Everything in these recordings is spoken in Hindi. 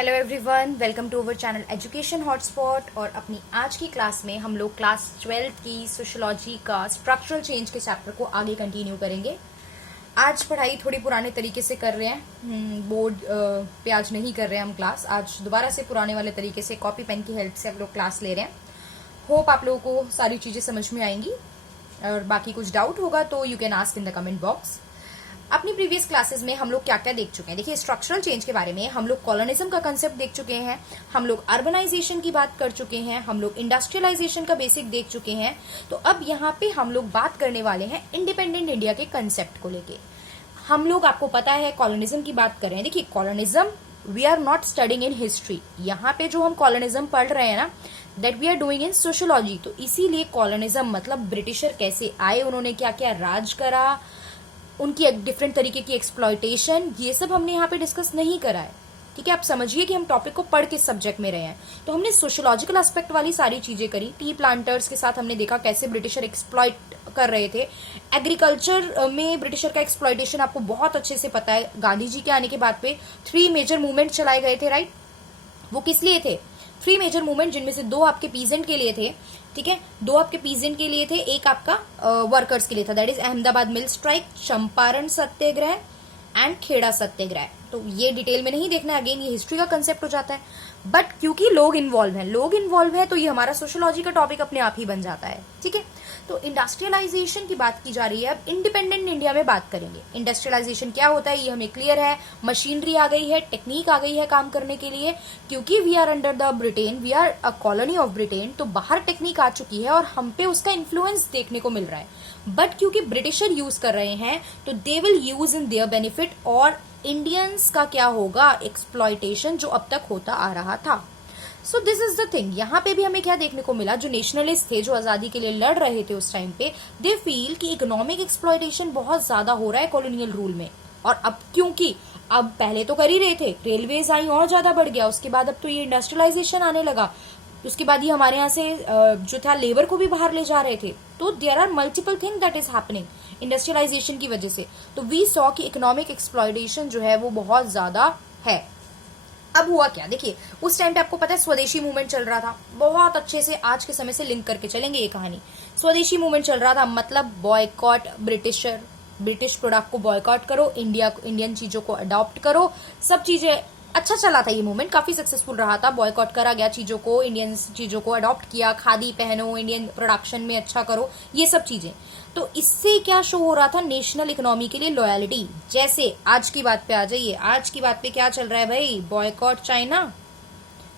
Hello everyone, welcome to our channel Education Hotspot. और अपनी आज की क्लास में हम लोग क्लास 12 की सोशियोलॉजी का स्ट्रक्चरल चेंज के चैप्टर को आगे कंटिन्यू करेंगे। आज पढ़ाई थोड़ी पुराने तरीके से कर रहे हैं, बोर्ड पे आज नहीं कर रहे हैं हम क्लास। आज दोबारा से पुराने वाले तरीके से कॉपी पेन की हेल्प से हम लोग क्लास ले रहे हैं। होप आप लोगों को सारी चीज़ें समझ में आएंगी, और बाकी कुछ डाउट होगा तो you can ask in the comment box. अपनी प्रीवियस क्लासेस में हम लोग क्या क्या देख चुके हैं। देखिए, स्ट्रक्चरल चेंज के बारे में हम लोग कॉलोनिज्म का कंसेप्ट देख चुके हैं, हम लोग अर्बनाइजेशन की बात कर चुके हैं, हम लोग इंडस्ट्रियलाइजेशन का बेसिक देख चुके हैं। तो अब यहाँ पे हम लोग बात करने वाले हैं इंडिपेंडेंट इंडिया के कंसेप्ट को लेके। हम लोग, आपको पता है, कॉलोनिज्म की बात कर रहे हैं। देखिए, colonialism we are not studying in history. यहाँ पे जो हम कॉलोनिज्म पढ़ रहे हैं ना, that we are doing in sociology. तो इसीलिए कॉलोनिज्म मतलब ब्रिटिशर कैसे आए, उन्होंने क्या क्या राज करा, उनकी एक डिफरेंट तरीके की एक्सप्लॉयटेशन, ये सब हमने यहाँ पे डिस्कस नहीं करा है। ठीक है, आप समझिए कि हम टॉपिक को पढ़ के सब्जेक्ट में रहे हैं। तो हमने सोशियोलॉजिकल एस्पेक्ट वाली सारी चीजें करी। टी प्लांटर्स के साथ हमने देखा कैसे ब्रिटिशर एक्सप्लॉयट कर रहे थे। एग्रीकल्चर में ब्रिटिशर का एक्सप्लॉयटेशन आपको बहुत अच्छे से पता है। गांधी जी के आने के बाद पे 3 मेजर मूवमेंट चलाए गए थे, राइट। वो किस लिए थे? 3 मेजर मूवमेंट, जिनमें से 2 आपके पीजेंट के लिए थे। ठीक है, 2 आपके पीजेंट के लिए थे, एक आपका वर्कर्स के लिए था। That is Ahmedabad mill strike, Champaran Satyagraha and Kheda Satyagraha. तो ये डिटेल में नहीं देखना, अगेन ये हिस्ट्री का कंसेप्ट हो जाता है। बट क्योंकि लोग इन्वॉल्व हैं तो ये हमारा सोशियोलॉजी का टॉपिक अपने आप ही बन जाता है। ठीक है, तो इंडस्ट्रियलाइजेशन की बात की जा रही है। अब इंडिपेंडेंट इंडिया में बात करेंगे। इंडस्ट्रियलाइजेशन क्या होता है ये हमें क्लियर है। मशीनरी आ गई है, टेक्निक आ गई है काम करने के लिए। क्योंकि we are under the Britain, we are a colony of Britain, तो बाहर टेक्निक आ चुकी है और हम पे उसका इन्फ्लुएंस देखने को मिल रहा है। बट क्योंकि ब्रिटिशर यूज कर रहे हैं तो they will use in their benefit, और इंडियंस का क्या होगा? एक्सप्लॉयटेशन, जो अब तक होता आ रहा था। So this is the thing. यहाँ पे भी हमें क्या देखने को मिला? जो नेशनलिस्ट थे, जो आजादी के लिए लड़ रहे थे उस टाइम पे, दे फील कि इकोनॉमिक एक्सप्लॉयटेशन बहुत ज्यादा हो रहा है कॉलोनियल रूल में। और अब क्योंकि अब पहले तो कर ही रहे थे, रेलवेज आई और ज्यादा बढ़ गया, उसके बाद अब तो ये इंडस्ट्रियलाइजेशन आने लगा, उसके बाद ये हमारे यहाँ से जो था लेबर को भी बाहर ले जा रहे थे। तो there are multiple thing that is happening industrialisation की वजह से। तो वी सॉ कि इकोनॉमिक एक्सप्लॉयटेशन जो है वो बहुत ज्यादा है। अब हुआ क्या? देखिए, उस टाइम पे आपको पता है स्वदेशी मूवमेंट चल रहा था। बहुत अच्छे से आज के समय से लिंक करके चलेंगे ये कहानी। स्वदेशी मूवमेंट चल रहा था, मतलब बॉयकॉट ब्रिटिशर, ब्रिटिश प्रोडक्ट को बॉयकॉट करो, इंडियन चीजों को अडॉप्ट करो, सब चीजें। अच्छा चला था ये मूवमेंट, काफी सक्सेसफुल रहा था। बॉयकॉट करा गया चीजों को, इंडियन चीजों को अडॉप्ट किया, खादी पहनो, इंडियन प्रोडक्शन में अच्छा करो, ये सब चीजें। तो इससे क्या शो हो रहा था? नेशनल इकोनॉमी के लिए लॉयलिटी। जैसे आज की बात पे आ जाइए, आज की बात पे क्या चल रहा है भाई? बॉयकॉट चाइना,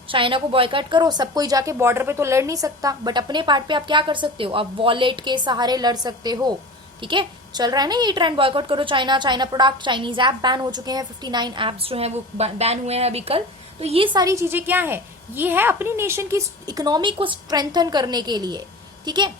चाइना को बॉयकॉट करो। सब कोई जाके बॉर्डर पे तो लड़ नहीं सकता, बट अपने पार्ट पे आप क्या कर सकते हो? आप वॉलेट के सहारे लड़ सकते हो। ठीक है, चल रहा है ना ये ट्रेंड, बॉयकॉट करो China, China product, Chinese app ban हो चुके हैं, 59 एप्स जो हैं वो बैन हुए हैं अभी कल। तो ये सारी चीजें क्या है? ये है अपनी नेशन की इकोनॉमी को स्ट्रेंथन करने के लिए। ठीक है,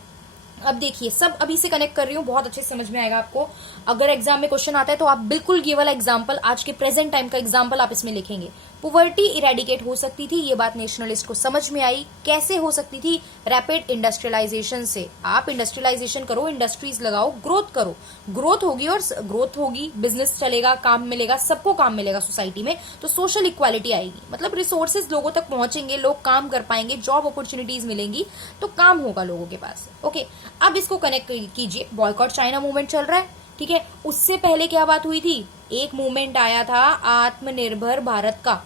अब देखिए, सब अभी से कनेक्ट कर रही हूँ, बहुत अच्छे से समझ में आएगा आपको। अगर एग्जाम में क्वेश्चन आता है तो आप बिल्कुल ये वाला एग्जाम्पल, आज के प्रेजेंट टाइम का एग्जाम्पल आप इसमें लिखेंगे। पुवर्टी इरेडिकेट हो सकती थी, ये बात नेशनलिस्ट को समझ में आई। कैसे हो सकती थी? रैपिड इंडस्ट्रियलाइजेशन से। आप इंडस्ट्रियलाइजेशन करो, इंडस्ट्रीज लगाओ, ग्रोथ करो, ग्रोथ होगी, और ग्रोथ होगी, बिजनेस चलेगा, काम मिलेगा, सबको काम मिलेगा सोसाइटी में, तो सोशल इक्वालिटी आएगी। मतलब रिसोर्सेज लोगों तक पहुंचेंगे, लोग काम कर पाएंगे, जॉब अपॉर्चुनिटीज मिलेंगी, तो काम होगा लोगों के पास। ओके, अब इसको कनेक्ट कीजिए। बॉयकॉट चाइना मूवमेंट चल रहा है, ठीक है। उससे पहले क्या बात हुई थी? एक मूवमेंट आया था आत्मनिर्भर भारत का।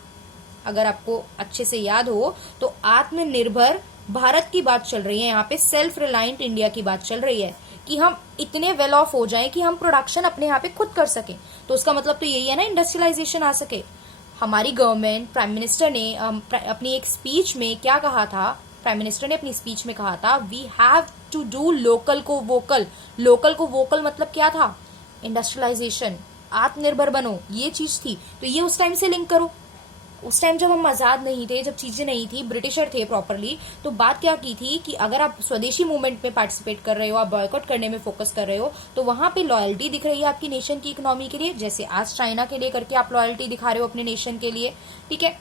अगर आपको अच्छे से याद हो तो आत्मनिर्भर भारत की बात चल रही है यहाँ पे, सेल्फ रिलायंट इंडिया की बात चल रही है कि हम इतने वेल ऑफ हो जाएं कि हम प्रोडक्शन अपने यहाँ पे खुद कर सकें। तो उसका मतलब तो यही है ना, इंडस्ट्रियलाइजेशन आ सके। हमारी गवर्नमेंट, प्राइम मिनिस्टर ने अपनी एक स्पीच में क्या कहा था? प्राइम मिनिस्टर ने अपनी स्पीच में कहा था, we have to do local को वोकल। लोकल को वोकल मतलब क्या था? इंडस्ट्रियलाइजेशन, आत्मनिर्भर बनो, ये चीज थी। तो ये उस टाइम से लिंक करो। उस टाइम जब हम आजाद नहीं थे, जब चीजें नहीं थी, ब्रिटिशर थे प्रॉपरली, तो बात क्या की थी कि अगर आप स्वदेशी मूवमेंट में पार्टिसिपेट कर रहे हो, आप बॉयकॉट करने में फोकस कर रहे हो, तो वहां पे लॉयल्टी दिख रही है आपकी नेशन की इकोनॉमी के लिए, जैसे आज चाइना के लिए करके आप लॉयल्टी दिखा रहे हो अपने नेशन के लिए। ठीक है,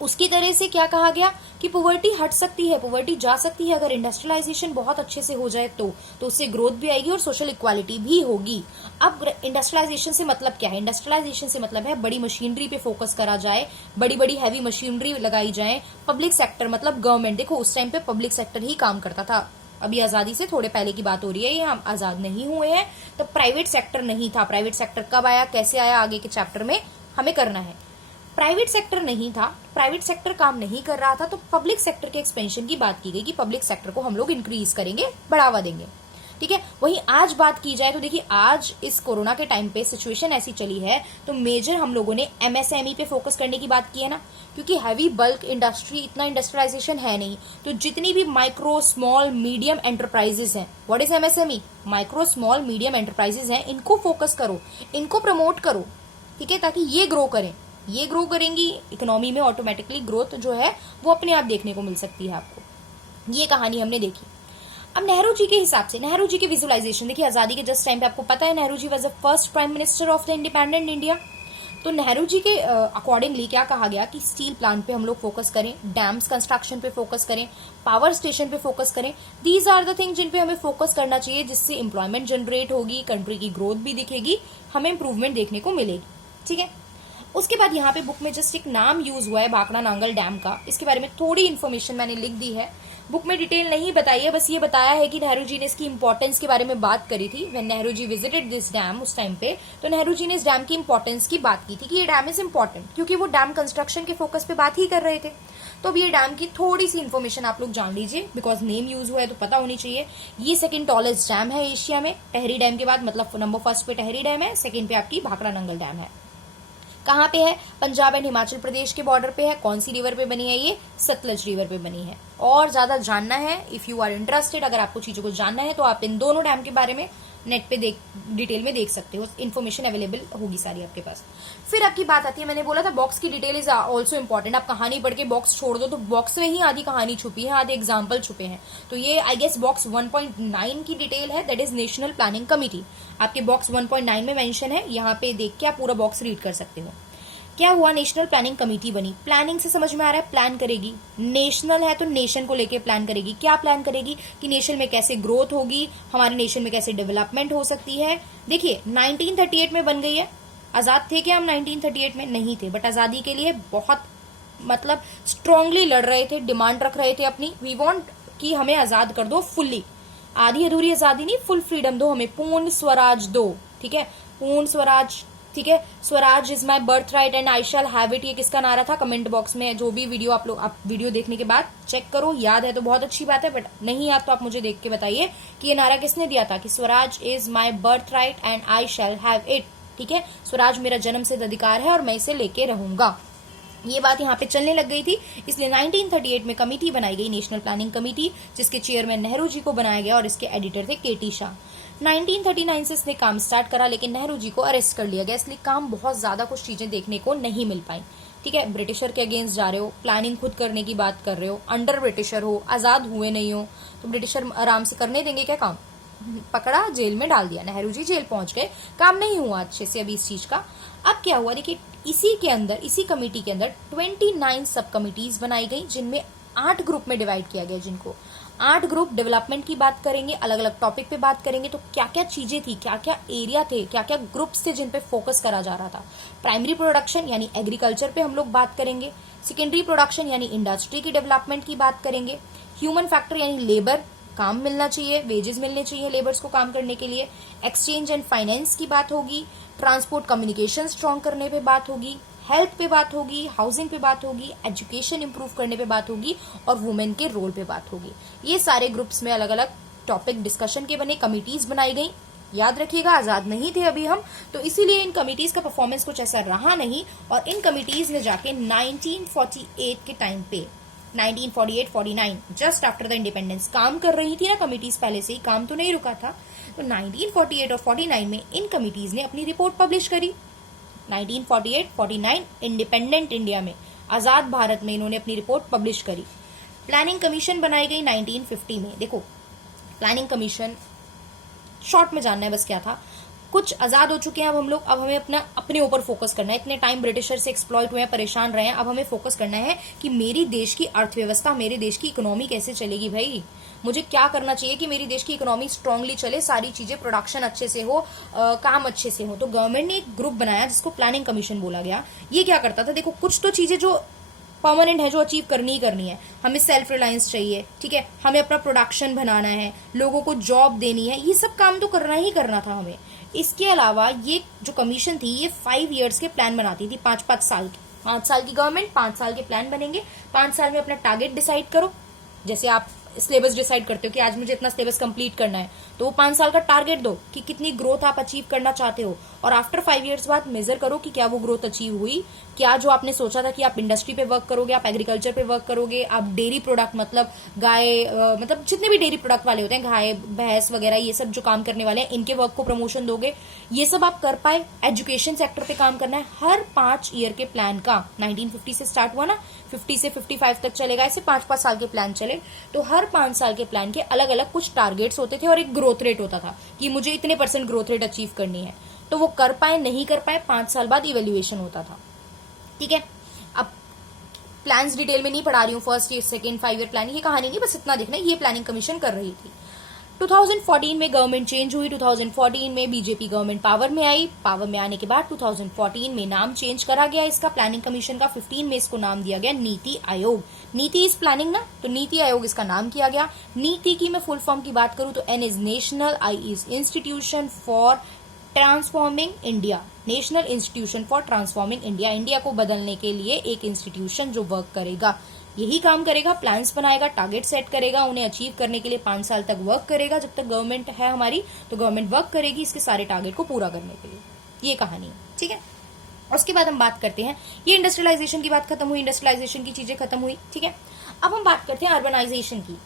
उसकी तरह से क्या कहा गया कि पॉवर्टी हट सकती है, पॉवर्टी जा सकती है अगर इंडस्ट्रियलाइजेशन बहुत अच्छे से हो जाए तो उससे ग्रोथ भी आएगी और सोशल इक्वालिटी भी होगी। अब इंडस्ट्रियलाइजेशन से मतलब क्या है? इंडस्ट्रियलाइजेशन से मतलब है बड़ी मशीनरी पे फोकस करा जाए, बड़ी बड़ी हैवी मशीनरी लगाई जाए। पब्लिक सेक्टर मतलब गवर्नमेंट, देखो उस टाइम पे पब्लिक सेक्टर ही काम करता था, अभी आजादी से थोड़े पहले की बात हो रही है, ये हम आजाद नहीं हुए हैं, तो प्राइवेट सेक्टर नहीं था। प्राइवेट सेक्टर कब आया, कैसे आया, आगे के चैप्टर में हमें करना है। प्राइवेट सेक्टर नहीं था, प्राइवेट सेक्टर काम नहीं कर रहा था, तो पब्लिक सेक्टर के एक्सपेंशन की बात की गई कि पब्लिक सेक्टर को हम लोग इंक्रीज करेंगे, बढ़ावा देंगे। ठीक है, वहीं आज बात की जाए तो देखिए आज इस कोरोना के टाइम पे सिचुएशन ऐसी चली है, तो मेजर हम लोगों ने एमएसएमई पे फोकस करने की बात की है ना, क्योंकि हैवी बल्क इंडस्ट्री, इतना इंडस्ट्रियलाइजेशन है नहीं, तो जितनी भी माइक्रो स्मॉल मीडियम एंटरप्राइजेस हैं, what is MSME, micro small medium enterprises हैं, इनको फोकस करो, इनको प्रमोट करो, ठीक है, ताकि ये ग्रो करें। ये ग्रो करेंगी, इकोनॉमी में ऑटोमेटिकली ग्रोथ जो है वो अपने आप देखने को मिल सकती है आपको। ये कहानी हमने देखी। अब नेहरू जी के हिसाब से, नेहरू जी के विजुअलाइजेशन देखिए, आजादी के जस्ट टाइम पे आपको पता है Nehru ji was the first prime minister of the independent India. तो नेहरू जी के अकॉर्डिंगली क्या कहा गया कि स्टील प्लांट पे हम लोग फोकस करें, डैम्स कंस्ट्रक्शन पे फोकस करें, पावर स्टेशन पे फोकस करें। दीज आर द थिंग्स जिन पे हमें फोकस करना चाहिए, जिससे एम्प्लॉयमेंट जनरेट होगी, कंट्री की ग्रोथ भी दिखेगी, हमें इंप्रूवमेंट देखने को मिलेगी। ठीक है, उसके बाद यहाँ पे बुक में जस्ट एक नाम यूज हुआ है भाखड़ा नांगल डैम का, इसके बारे में थोड़ी इन्फॉर्मेशन मैंने लिख दी है, बुक में डिटेल नहीं बताई है, बस ये बताया है कि नेहरू जी ने इसकी इंपॉर्टेंस के बारे में बात करी थी। When Nehru ji visited this dam उस टाइम पे, तो नेहरू जी ने इस डैम की इंपॉर्टेंस की बात की थी कि ये डैम इज इंपॉर्टेंट, क्योंकि वो डैम कंस्ट्रक्शन के फोकस पे बात ही कर रहे थे। तो अब ये डैम की थोड़ी सी इन्फॉर्मेशन आप लोग जान लीजिए, बिकॉज नेम यूज हुआ है तो पता होनी चाहिए। ये सेकंड टॉलेस्ट डैम है एशिया में, टहरी डैम के बाद, मतलब नंबर फर्स्ट पे टहरी डैम है, सेकंड पे आपकी भाखड़ा नांगल डैम है। कहाँ पे है? पंजाब एंड हिमाचल प्रदेश के बॉर्डर पे है। कौन सी रिवर पे बनी है? ये सतलज रिवर पे बनी है। और ज्यादा जानना है, इफ यू आर इंटरेस्टेड, अगर आपको चीजों को जानना है तो आप इन दोनों डैम के बारे में नेट पे डिटेल में देख सकते हो, इन्फॉर्मेशन अवेलेबल होगी सारी आपके पास। फिर आपकी बात आती है, मैंने बोला था बॉक्स की डिटेल इज ऑल्सो इंपॉर्टेंट। आप कहानी पढ़ के बॉक्स छोड़ दो तो बॉक्स में ही आधी कहानी छुपी है, आधे एग्जाम्पल छुपे हैं। तो ये आई गेस बॉक्स 1.9 की डिटेल है, that is national planning committee. आपके बॉक्स 1.9 में मेंशन है, यहाँ पे देख के आप पूरा बॉक्स रीड कर सकते हो। क्या हुआ? नेशनल प्लानिंग कमेटी बनी। प्लानिंग से समझ में आ रहा है, प्लान करेगी। नेशनल है तो नेशन को लेके प्लान करेगी। क्या प्लान करेगी? कि नेशन में कैसे ग्रोथ होगी, हमारे नेशन में कैसे डेवलपमेंट हो सकती है। देखिए 1938 में बन गई है। आजाद थे क्या हम 1938 में? नहीं थे, बट आजादी के लिए बहुत मतलब स्ट्रांगली लड़ रहे थे, डिमांड रख रहे थे अपनी। वी वांट कि हमें आजाद कर दो फुल्ली, आधी अधूरी आजादी नहीं, फुल फ्रीडम दो हमें, पूर्ण स्वराज दो। ठीक है, पूर्ण स्वराज। ठीक है, Swaraj is my birth right and I shall have it, ये किसका नारा था? कमेंट बॉक्स में जो भी वीडियो आप वीडियो देखने के बाद चेक करो, याद है तो बहुत अच्छी बात है, बट नहीं याद तो आप मुझे देख के बताइए कि ये नारा किसने दिया था कि Swaraj is my birth right and I shall have it. ठीक है, स्वराज मेरा जन्म सिद्ध अधिकार है और मैं इसे लेके रहूंगा। ये बात यहाँ पे चलने लग गई थी, इसलिए 1938 में कमेटी बनाई गई, नेशनल प्लानिंग कमेटी, जिसके चेयरमैन नेहरू जी को बनाया गया और इसके एडिटर थे केटी शाह। 1939 से इसने काम स्टार्ट करा, लेकिन नेहरू जी को अरेस्ट कर लिया गया, इसलिए काम बहुत ज्यादा कुछ चीजें देखने को नहीं मिल पाई। ठीक है, ब्रिटिशर के अगेंस्ट जा रहे हो, प्लानिंग खुद करने की बात कर रहे हो, अंडर ब्रिटिशर हो, आजाद हुए नहीं हो, तो ब्रिटिशर आराम से करने देंगे क्या काम? पकड़ा, जेल में डाल दिया, नेहरू जी जेल पहुंच गए, काम नहीं हुआ अच्छे से अभी इस चीज का। अब क्या हुआ? देखिए इसी के अंदर, इसी कमेटी के अंदर 29 सब कमिटीज बनाई गई, जिनमें 8 ग्रुप में डिवाइड किया गया, जिनको 8 ग्रुप डेवलपमेंट की बात करेंगे, अलग अलग टॉपिक पे बात करेंगे। तो क्या क्या चीजें थी, क्या क्या एरिया थे, क्या क्या ग्रुप्स थे जिन पे फोकस करा जा रहा था? प्राइमरी प्रोडक्शन यानी एग्रीकल्चर पे हम लोग बात करेंगे, सेकेंडरी प्रोडक्शन यानी इंडस्ट्री की डेवलपमेंट की बात करेंगे, ह्यूमन फैक्टर यानी लेबर, काम मिलना चाहिए, वेजेस मिलने चाहिए लेबर्स को काम करने के लिए, एक्सचेंज एंड फाइनेंस की बात होगी, ट्रांसपोर्ट कम्युनिकेशन स्ट्रॉन्ग करने पे बात होगी, हेल्थ पे बात होगी, हाउसिंग पे बात होगी, एजुकेशन इंप्रूव करने पे बात होगी और वुमेन के रोल पे बात होगी। ये सारे ग्रुप्स में अलग अलग टॉपिक डिस्कशन के बने, कमिटीज बनाई गई। याद रखिएगा आजाद नहीं थे अभी हम, तो इसीलिए इन कमिटीज का परफॉर्मेंस कुछ ऐसा रहा नहीं, और इन कमिटीज ने जाके 1948 के टाइम पे 1948-49 जस्ट आफ्टर द इंडिपेंडेंस काम कर रही थी ना कमिटीज, पहले से ही काम तो नहीं रुका था। तो 1948 और 49 में इन कमिटीज ने अपनी रिपोर्ट पब्लिश करी। 1948-49 इंडिपेंडेंट इंडिया में, आजाद भारत में इन्होंने अपनी रिपोर्ट पब्लिश करी। प्लानिंग कमीशन बनाई गई 1950 में। देखो प्लानिंग कमीशन शॉर्ट में जानना है बस क्या था। कुछ आजाद हो चुके हैं अब हम लोग, अब हमें अपने ऊपर फोकस करना है। इतने टाइम ब्रिटिशर से एक्सप्लॉइट हुए हैं, परेशान रहे हैं, अब हमें फोकस करना है कि मेरी देश की अर्थव्यवस्था, मेरे देश की इकोनॉमी कैसे चलेगी भाई, मुझे क्या करना चाहिए कि मेरी देश की इकोनॉमी स्ट्रांगली चले, सारी चीजें प्रोडक्शन अच्छे से हो, काम अच्छे से हो। तो गवर्नमेंट ने एक ग्रुप बनाया जिसको प्लानिंग कमीशन बोला गया। ये क्या करता था, देखो कुछ तो चीजें जो परमानेंट है, जो अचीव करनी ही करनी है, हमें सेल्फ रिलायंस चाहिए, ठीक है, हमें अपना प्रोडक्शन बनाना है, लोगों को जॉब देनी है, ये सब काम तो करना ही करना था हमें। इसके अलावा ये जो कमीशन थी ये 5 ईयर्स के प्लान बनाती थी, 5-5 साल के। 5 साल की गवर्नमेंट, 5 साल के प्लान बनेंगे, 5 साल में अपना टारगेट डिसाइड करो। जैसे आप सिलेबस डिसाइड करते हो कि आज मुझे इतना सिलेबस कंप्लीट करना है, तो वो 5 साल का टारगेट दो कि कितनी ग्रोथ आप अचीव करना चाहते हो, और आफ्टर 5 ईयर्स बाद मेजर करो कि क्या वो ग्रोथ अचीव हुई, क्या जो आपने सोचा था कि आप इंडस्ट्री पे वर्क करोगे, आप एग्रीकल्चर पे वर्क करोगे, आप डेयरी प्रोडक्ट मतलब गाय, मतलब जितने भी डेयरी प्रोडक्ट वाले होते हैं, गाय भैंस वगैरह, ये सब जो काम करने वाले हैं, इनके वर्क को प्रमोशन दोगे, ये सब आप कर पाए। एजुकेशन सेक्टर पे काम करना है। हर 5 ईयर के प्लान का, 1950 से स्टार्ट हुआ ना, 50 से 55 तक चलेगा, ऐसे 5-5 साल के प्लान चले। तो हर 5 साल के प्लान के अलग अलग कुछ टारगेट्स होते थे और एक ग्रोथ रेट होता था कि मुझे इतने % ग्रोथ रेट अचीव करनी है। तो वो कर पाए नहीं कर पाए, 5 साल बाद इवेल्युएशन होता था, ठीक है। अब प्लान्स डिटेल में नहीं पढ़ा रही हूँ, first year, second, 5 year planning, ये कहानी नहीं, बस इतना देखना, ये प्लानिंग कमीशन कर रही थी। 2014 में गवर्नमेंट चेंज हुई, 2014 में बीजेपी गवर्नमेंट पावर में आई। पावर में आने के बाद 2014 में नाम चेंज करा गया इसका, प्लानिंग कमीशन का। 15 में इसको नाम दिया गया नीति आयोग। नीति इज प्लानिंग ना, तो नीति आयोग इसका नाम किया गया। नीति की मैं फुल फॉर्म की बात करूं तो N is national, I is institution for transforming India, national institution for transforming India, India को बदलने के लिए एक इंस्टीट्यूशन जो वर्क करेगा, यही काम करेगा, प्लान्स बनाएगा, टारगेट सेट करेगा, उन्हें अचीव करने के लिए 5 साल तक वर्क करेगा। जब तक गवर्नमेंट है हमारी, तो गवर्नमेंट वर्क करेगी इसके सारे टारगेट को पूरा करने के लिए। ये कहानी है, ठीक है। उसके बाद हम बात करते हैं, ये इंडस्ट्रियलाइजेशन की बात खत्म हुई, इंडस्ट्रियलाइजेशन की चीजें खत्म हुई, ठीक है। अब हम बात करते हैं अर्बनाइजेशन की।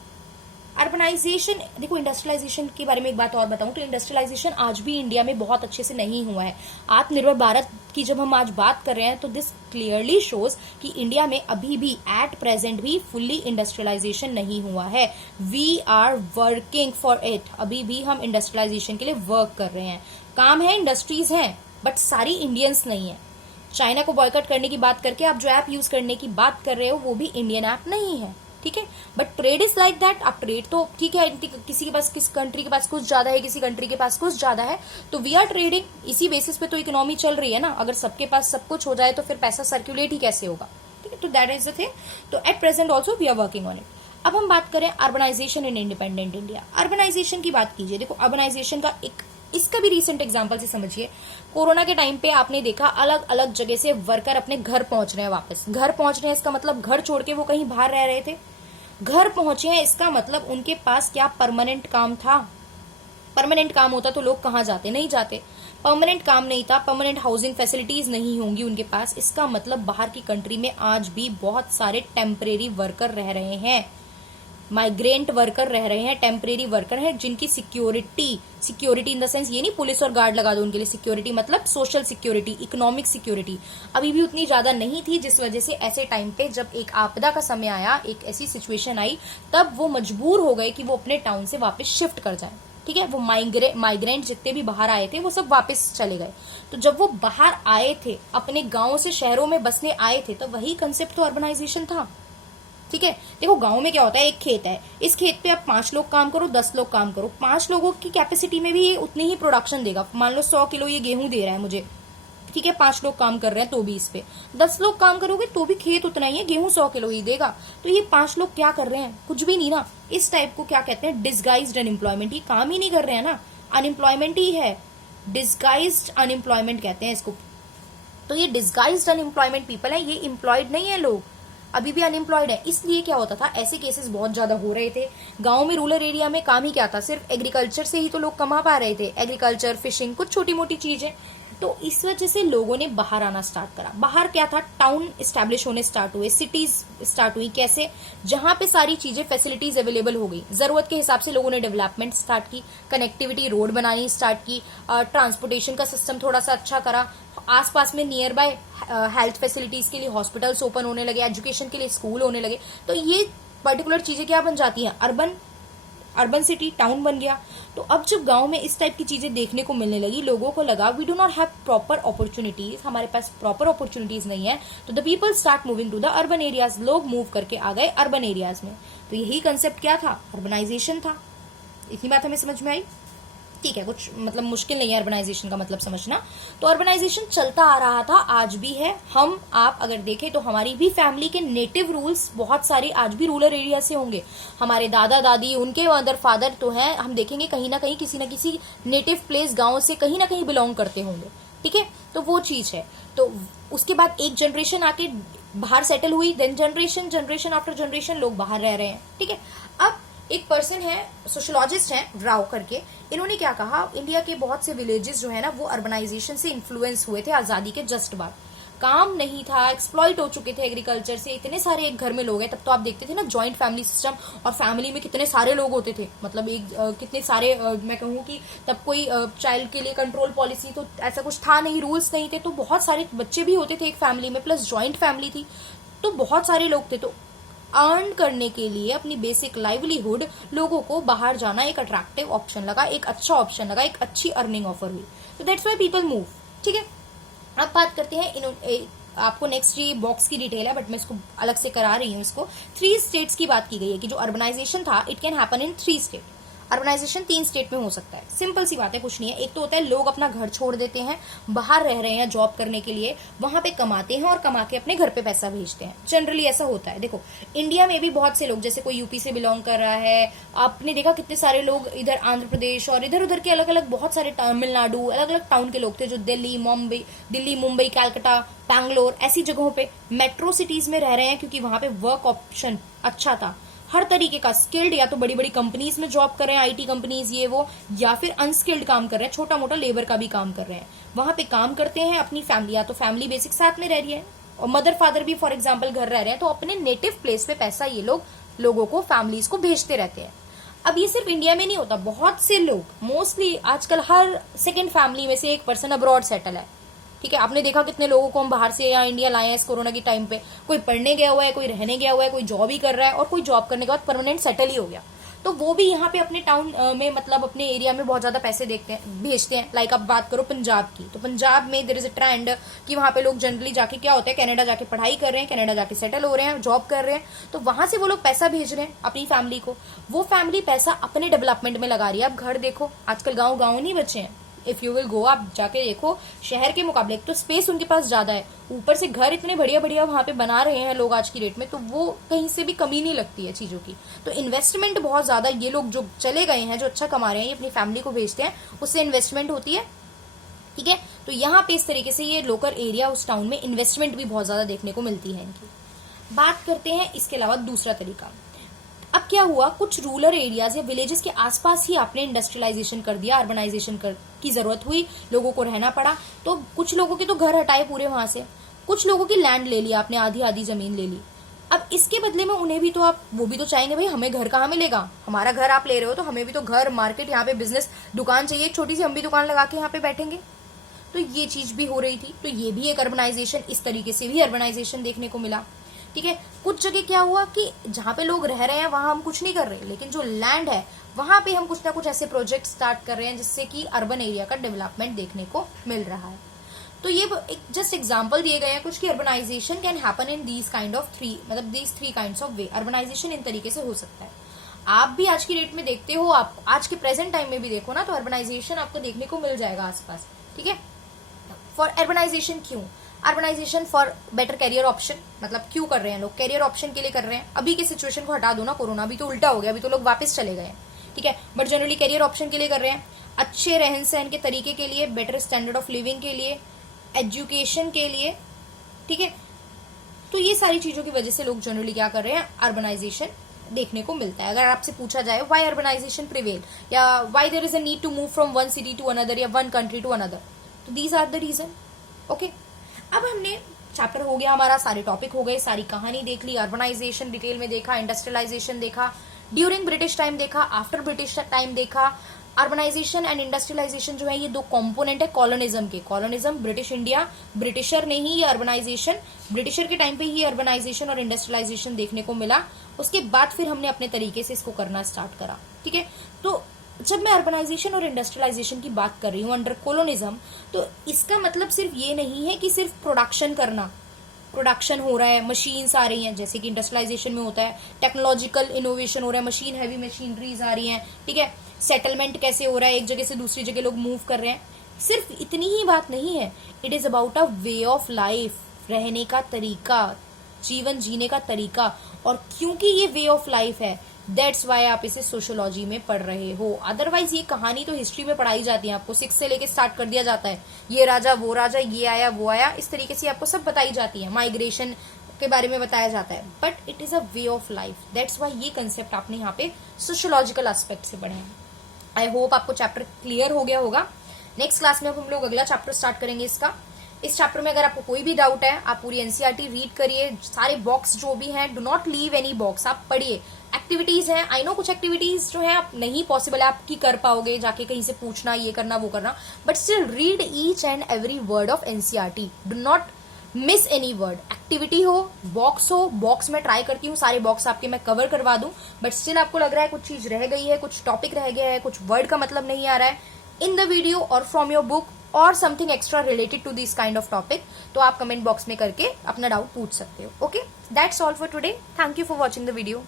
अर्बनाइजेशन, देखो इंडस्ट्रियलाइजेशन के बारे में एक बात और बताऊं तो इंडस्ट्रियलाइजेशन आज भी इंडिया में बहुत अच्छे से नहीं हुआ है। आत्मनिर्भर भारत की जब हम आज बात कर रहे हैं तो दिस क्लियरली शोज कि इंडिया में अभी भी एट प्रेजेंट भी फुल्ली इंडस्ट्रियलाइजेशन नहीं हुआ है। We are working for it, अभी भी हम इंडस्ट्रियलाइजेशन के लिए वर्क कर रहे हैं। काम है, इंडस्ट्रीज हैं, बट सारी इंडियंस नहीं है। चाइना को बॉयकॉट करने की बात करके आप जो ऐप यूज करने की बात कर रहे हो वो भी इंडियन ऐप नहीं है, ठीक है। But trade is like that. अब ट्रेड तो ठीक है, किसी के पास, किस कंट्री के पास कुछ ज्यादा है, किसी कंट्री के पास कुछ ज्यादा है, तो वी आर ट्रेडिंग, इसी बेसिस पे तो इकोनॉमी चल रही है ना। अगर सबके पास सब कुछ हो जाए तो फिर पैसा सर्कुलेट ही कैसे होगा, ठीक है। तो दैट इज द थिंग। तो at present also we are working on it. अब हम बात करें urbanisation in independent India. Urbanisation की बात कीजिए, देखो अर्बनाइजेशन का एक, इसका भी रिसेंट एग्जांपल से समझिए। कोरोना के टाइम पे आपने देखा अलग अलग जगह से वर्कर अपने घर पहुंच रहे हैं, वापस घर पहुंच रहे हैं। इसका मतलब घर छोड़ के वो कहीं बाहर रह रहे थे, घर पहुंचे हैं, इसका मतलब उनके पास क्या परमानेंट काम था। परमानेंट काम होता तो लोग कहां जाते, नहीं जाते। परमानेंट काम नहीं था, परमानेंट हाउसिंग फैसिलिटीज नहीं होंगी उनके पास, इसका मतलब बाहर की कंट्री में आज भी बहुत सारे टेम्परेरी वर्कर रह रहे हैं, माइग्रेंट वर्कर रह रहे हैं, टेम्परेरी वर्कर हैं, जिनकी सिक्योरिटी इन द सेंस ये नहीं पुलिस और गार्ड लगा दो उनके लिए, सिक्योरिटी मतलब सोशल सिक्योरिटी, इकोनॉमिक सिक्योरिटी अभी भी उतनी ज्यादा नहीं थी, जिस वजह से ऐसे टाइम पे जब एक आपदा का समय आया, एक ऐसी सिचुएशन आई, तब वो मजबूर हो गए कि वो अपने टाउन से वापस शिफ्ट कर जाए, ठीक है। वो माइग्रेंट जितने भी बाहर आए थे वो सब वापस चले गए। तो जब वो बाहर आए थे, अपने गांव से शहरों में बसने आए थे, तो वही कंसेप्ट तो अर्बनाइजेशन था, ठीक है। देखो गांव में क्या होता है, एक खेत है, इस खेत पे आप 5 लोग काम करो, 10 लोग काम करो, 5 लोगों की कैपेसिटी में भी ये उतनी ही प्रोडक्शन देगा। मान लो 100 किलो ये गेहूं दे रहा है मुझे, ठीक है, 5 लोग काम कर रहे हैं तो भी इस पे 10 लोग काम करोगे तो भी खेत उतना ही है, गेहूं 100 किलो ही देगा। तो ये 5 लोग क्या कर रहे हैं, कुछ भी नहीं ना। इस टाइप को क्या कहते हैं, डिस्गाइज्ड अनएम्प्लॉयमेंट। ये काम ही नहीं कर रहे हैं ना, अनएम्प्लॉयमेंट ही है, डिस्गाइज्ड अनएम्प्लॉयमेंट कहते हैं इसको। तो ये डिस्गाइज्ड अनएम्प्लॉयमेंट पीपल है, ये एम्प्लॉयड नहीं है, लोग अभी भी अनएम्प्लॉयड है। इसलिए क्या होता था, ऐसे केसेस बहुत ज्यादा हो रहे थे। गांव में रूरल एरिया में काम ही क्या था, सिर्फ एग्रीकल्चर से ही तो लोग कमा पा रहे थे, एग्रीकल्चर, फिशिंग, कुछ छोटी मोटी चीजें। तो इस वजह से लोगों ने बाहर आना स्टार्ट करा। बाहर क्या था, टाउन इस्टेब्लिश होने स्टार्ट हुए, सिटीज स्टार्ट हुई। कैसे, जहां पे सारी चीजें, फैसिलिटीज अवेलेबल हो गई, जरूरत के हिसाब से लोगों ने डेवलपमेंट स्टार्ट की, कनेक्टिविटी, रोड बनानी स्टार्ट की, ट्रांसपोर्टेशन का सिस्टम थोड़ा सा अच्छा करा, आसपास में नियर बाय हेल्थ फैसिलिटीज के लिए हॉस्पिटल्स ओपन होने लगे, एजुकेशन के लिए स्कूल होने लगे। तो ये पर्टिकुलर चीजें क्या बन जाती हैं, अर्बन अर्बन सिटी, टाउन बन गया। तो अब जब गांव में इस टाइप की चीजें देखने को मिलने लगी, लोगों को लगा we do not have proper opportunities, हमारे पास प्रॉपर अपॉर्चुनिटीज नहीं है, तो the people start moving to the urban areas, लोग मूव करके आ गए अर्बन एरियाज में। तो यही कंसेप्ट क्या था, अर्बनाइजेशन था। इतनी बात हमें समझ में आई? ठीक है, कुछ मतलब मुश्किल नहीं है अर्बनाइजेशन का मतलब समझना। तो अर्बनाइजेशन चलता आ रहा था, आज भी है। हम आप अगर देखें तो हमारी भी फैमिली के नेटिव रूल्स बहुत सारे आज भी रूरल एरिया से होंगे। हमारे दादा दादी, उनके मदर फादर तो हैं, हम देखेंगे कहीं ना कहीं किसी न किसी नेटिव प्लेस गांव से कहीं ना कहीं बिलोंग करते होंगे। ठीक है, तो वो चीज है। तो उसके बाद एक जनरेशन आके बाहर सेटल हुई, देन जनरेशन आफ्टर जनरेशन लोग बाहर रह रहे हैं। ठीक है, अब एक पर्सन है, सोशोलॉजिस्ट हैं राव करके, इन्होंने क्या कहा, इंडिया के बहुत से विलेजेस जो है ना वो अर्बनाइजेशन से इन्फ्लुएंस हुए थे आजादी के जस्ट बाद। काम नहीं था, एक्सप्लॉइट हो चुके थे एग्रीकल्चर से, इतने सारे एक घर में लोग हैं। तब तो आप देखते थे ना जॉइंट फैमिली सिस्टम, और फैमिली में कितने सारे लोग होते थे, मतलब कितने सारे मैं कहूँ कि तब कोई चाइल्ड के लिए कंट्रोल पॉलिसी तो ऐसा कुछ था नहीं, रूल्स नहीं थे, तो बहुत सारे बच्चे भी होते थे एक फैमिली में, प्लस जॉइंट फैमिली थी, तो बहुत सारे लोग थे। तो अर्न करने के लिए अपनी बेसिक लाइवलीहुड, लोगों को बाहर जाना एक अट्रैक्टिव ऑप्शन लगा, एक अच्छा ऑप्शन लगा, एक अच्छी अर्निंग ऑफर हुई। तो दैट्स व्हाई पीपल मूव। ठीक है, अब बात करते हैं आपको नेक्स्ट ये बॉक्स की डिटेल है, बट मैं इसको अलग से करा रही हूँ। इसको 3 स्टेट्स की बात की गई है कि जो अर्बनाइजेशन था it can happen in 3 state. Urbanisation 3 state में हो सकता है। सिंपल सी बात है, कुछ नहीं है। एक तो होता है लोग अपना घर छोड़ देते हैं, बाहर रह रहे हैं जॉब करने के लिए, वहां पे कमाते हैं और कमा के अपने घर पे पैसा भेजते हैं। जनरली ऐसा होता है। देखो इंडिया में भी बहुत से लोग, जैसे कोई यूपी से बिलोंग कर रहा है, आपने देखा कितने सारे लोग इधर आंध्र प्रदेश और इधर उधर के अलग अलग बहुत सारे तमिलनाडु अलग अलग टाउन के लोग थे जो दिल्ली मुंबई कैलकाटा बैंगलोर ऐसी जगहों पे मेट्रो सिटीज में रह रहे हैं, क्योंकि वहां पे वर्क ऑप्शन अच्छा था, हर तरीके का स्किल्ड, या तो बड़ी बड़ी कंपनीज में जॉब कर रहे हैं, आईटी कंपनीज ये वो, या फिर अनस्किल्ड काम कर रहे हैं, छोटा मोटा लेबर का भी काम कर रहे हैं, वहां पे काम करते हैं। अपनी फैमिली, या तो फैमिली बेसिक साथ में रह रही है और मदर फादर भी फॉर एग्जाम्पल घर रह रहे हैं, तो अपने नेटिव प्लेस पे पैसा ये लोग लोगों को, फैमिलीज को भेजते रहते हैं। अब ये सिर्फ इंडिया में नहीं होता, बहुत से लोग, मोस्टली आजकल हर सेकेंड फैमिली में से एक पर्सन अब्रॉड सेटल है। ठीक है, आपने देखा कितने लोगों को हम बाहर से या इंडिया लाए हैं इस कोरोना के टाइम पे। कोई पढ़ने गया हुआ है, कोई रहने गया हुआ है, कोई जॉब ही कर रहा है, और कोई जॉब करने के बाद परमानेंट सेटल ही हो गया। तो वो भी यहाँ पे अपने टाउन में, मतलब अपने एरिया में बहुत ज्यादा पैसे देखते हैं, भेजते हैं। लाइक आप बात करो पंजाब की, तो पंजाब में देयर इज अ ट्रेंड कि वहां पे लोग जनरली जाके क्या होता है, कनाडा जाके पढ़ाई कर रहे हैं, कनाडा जाके सेटल हो रहे हैं, जॉब कर रहे हैं, तो वहां से वो लोग पैसा भेज रहे हैं अपनी फैमिली को। वो फैमिली पैसा अपने डेवलपमेंट में लगा रही है। अब घर देखो, आजकल गाँव नहीं बचे हैं। इफ यू विल गो, आप जाके देखो, शहर के मुकाबले एक तो स्पेस उनके पास ज्यादा है, ऊपर से घर इतने बढ़िया बढ़िया वहां पे बना रहे हैं लोग आज की डेट में, तो वो कहीं से भी कमी नहीं लगती है चीजों की। तो इन्वेस्टमेंट बहुत ज्यादा, ये लोग जो चले गए हैं, जो अच्छा कमा रहे हैं, ये अपनी फैमिली को भेजते हैं, उससे इन्वेस्टमेंट होती है। ठीक है, तो यहाँ पे इस तरीके से ये लोकल एरिया, उस टाउन में इन्वेस्टमेंट भी बहुत ज्यादा देखने को मिलती है इनकी। बात करते हैं इसके अलावा दूसरा तरीका। अब क्या हुआ, कुछ रूरल एरियाज या विलेजेस के आसपास ही आपने इंडस्ट्रियलाइजेशन कर दिया, अर्बनाइजेशन की जरूरत हुई, लोगों को रहना पड़ा, तो कुछ लोगों के तो घर हटाए पूरे वहां से, कुछ लोगों की लैंड ले लिया आपने, आधी आधी जमीन ले ली। अब इसके बदले में उन्हें भी तो आप, वो भी तो चाहेंगे भाई हमें घर कहाँ मिलेगा, हमारा घर आप ले रहे हो तो हमें भी तो घर, मार्केट, यहाँ पे बिजनेस, दुकान चाहिए एक छोटी सी, हम भी दुकान लगा के यहाँ पे बैठेंगे। तो ये चीज भी हो रही थी। तो ये भी एक अर्बनाइजेशन, इस तरीके से भी अर्बनाइजेशन देखने को मिला। ठीक है, कुछ जगह क्या हुआ कि जहां पे लोग रह रहे हैं वहां हम कुछ नहीं कर रहे, लेकिन जो लैंड है वहां पे हम कुछ ना कुछ ऐसे प्रोजेक्ट स्टार्ट कर रहे हैं जिससे कि अर्बन एरिया का डेवलपमेंट देखने को मिल रहा है। तो ये जस्ट एग्जांपल दिए गए हैं कुछ कि urbanization can happen in these kind of three, मतलब these 3 kinds of way. Urbanization इन तरीके से हो सकता है। आप भी आज की डेट में देखते हो, आप आज के प्रेजेंट टाइम में भी देखो ना, तो अर्बनाइजेशन आपको देखने को मिल जाएगा आसपास। ठीक है, फॉर अर्बनाइजेशन क्यों, urbanisation for better career option, मतलब क्यों कर रहे हैं लोग, कैरियर ऑप्शन के लिए कर रहे हैं। अभी की सिचुएशन को हटा दो ना, कोरोना भी तो उल्टा हो गया, अभी तो लोग वापस चले गए हैं। ठीक है, बट जनरली कैरियर ऑप्शन के लिए कर रहे हैं, अच्छे रहन सहन के तरीके के लिए, बेटर स्टैंडर्ड ऑफ लिविंग के लिए, एजुकेशन के लिए। ठीक है, तो ये सारी चीजों की वजह से लोग जनरली क्या कर रहे हैं, अर्बनाइजेशन देखने को मिलता है। अगर आपसे पूछा जाए व्हाई अर्बनाइजेशन प्रिवेल, या why there is a need to move from one city to another, या वन कंट्री टू अनदर, तो these are the reason. Okay, अब हमने चैप्टर हो गया हमारा, सारे टॉपिक हो गए, सारी कहानी देख ली, अर्बनाइजेशन डिटेल में देखा, इंडस्ट्रियलाइजेशन देखा, ड्यूरिंग ब्रिटिश टाइम देखा, आफ्टर ब्रिटिश टाइम देखा। अर्बनाइजेशन एंड इंडस्ट्रियलाइजेशन जो है ये 2 कंपोनेंट है कॉलोनिज्म के। कॉलोनिज्म ब्रिटिश इंडिया, ब्रिटिशर ने ही ये अर्बनाइजेशन, ब्रिटिशर के टाइम पे ही अर्बनाइजेशन और इंडस्ट्रियलाइजेशन देखने को मिला। उसके बाद फिर हमने अपने तरीके से इसको करना स्टार्ट करा। ठीक है। तो जब मैं अर्बनाइजेशन और इंडस्ट्रियलाइजेशन की बात कर रही हूँ अंडर कोलोनिज्म, तो इसका मतलब सिर्फ ये नहीं है कि सिर्फ प्रोडक्शन करना, प्रोडक्शन हो रहा है, मशीन्स आ रही हैं, जैसे कि इंडस्ट्रियलाइजेशन में होता है, टेक्नोलॉजिकल इनोवेशन हो रहा है, मशीन हैवी मशीनरीज आ रही हैं, ठीक है, सेटलमेंट कैसे हो रहा है, एक जगह से दूसरी जगह लोग मूव कर रहे हैं। सिर्फ इतनी ही बात नहीं है, it is about a way of life, रहने का तरीका, जीवन जीने का तरीका। और क्योंकि ये वे ऑफ लाइफ है, दैट्स वाई आप इसे सोशियोलॉजी में पढ़ रहे हो। अदरवाइज ये कहानी तो हिस्ट्री में पढ़ाई जाती है, आपको 6 से लेके स्टार्ट कर दिया जाता है, ये राजा वो राजा, ये आया वो आया, इस तरीके से आपको सब बताई जाती है, माइग्रेशन के बारे में बताया जाता है, but it is a way of life. That's why ये कंसेप्ट आपने यहाँ पे सोशियोलॉजिकल एस्पेक्ट से पढ़े हैं। आई होप आपको चैप्टर क्लियर हो गया होगा। नेक्स्ट क्लास में अब हम लोग अगला चैप्टर स्टार्ट करेंगे इसका। इस चैप्टर में अगर आपको कोई भी डाउट है, आप पूरी एनसीईआरटी रीड करिए, सारे बॉक्स जो भी हैं, do not leave any box, आप पढ़िए। एक्टिविटीज हैं, आई नो कुछ एक्टिविटीज जो है आप नहीं पॉसिबल है आपकी कर पाओगे, जाके कहीं से पूछना, ये करना वो करना, but still read each and every word of NCERT, do not miss any word. Activity हो, बॉक्स में ट्राई करती हूँ सारे बॉक्स आपके मैं कवर करवा दूं, बट स्टिल आपको लग रहा है कुछ चीज रह गई है, कुछ टॉपिक रह गया है, कुछ वर्ड का मतलब नहीं आ रहा है इन द वीडियो और फ्रॉम योर बुक और something extra related to this kind of topic, तो आप कमेंट बॉक्स में करके अपना डाउट पूछ सकते हो। Okay, that's all for today. Thank you for watching the video.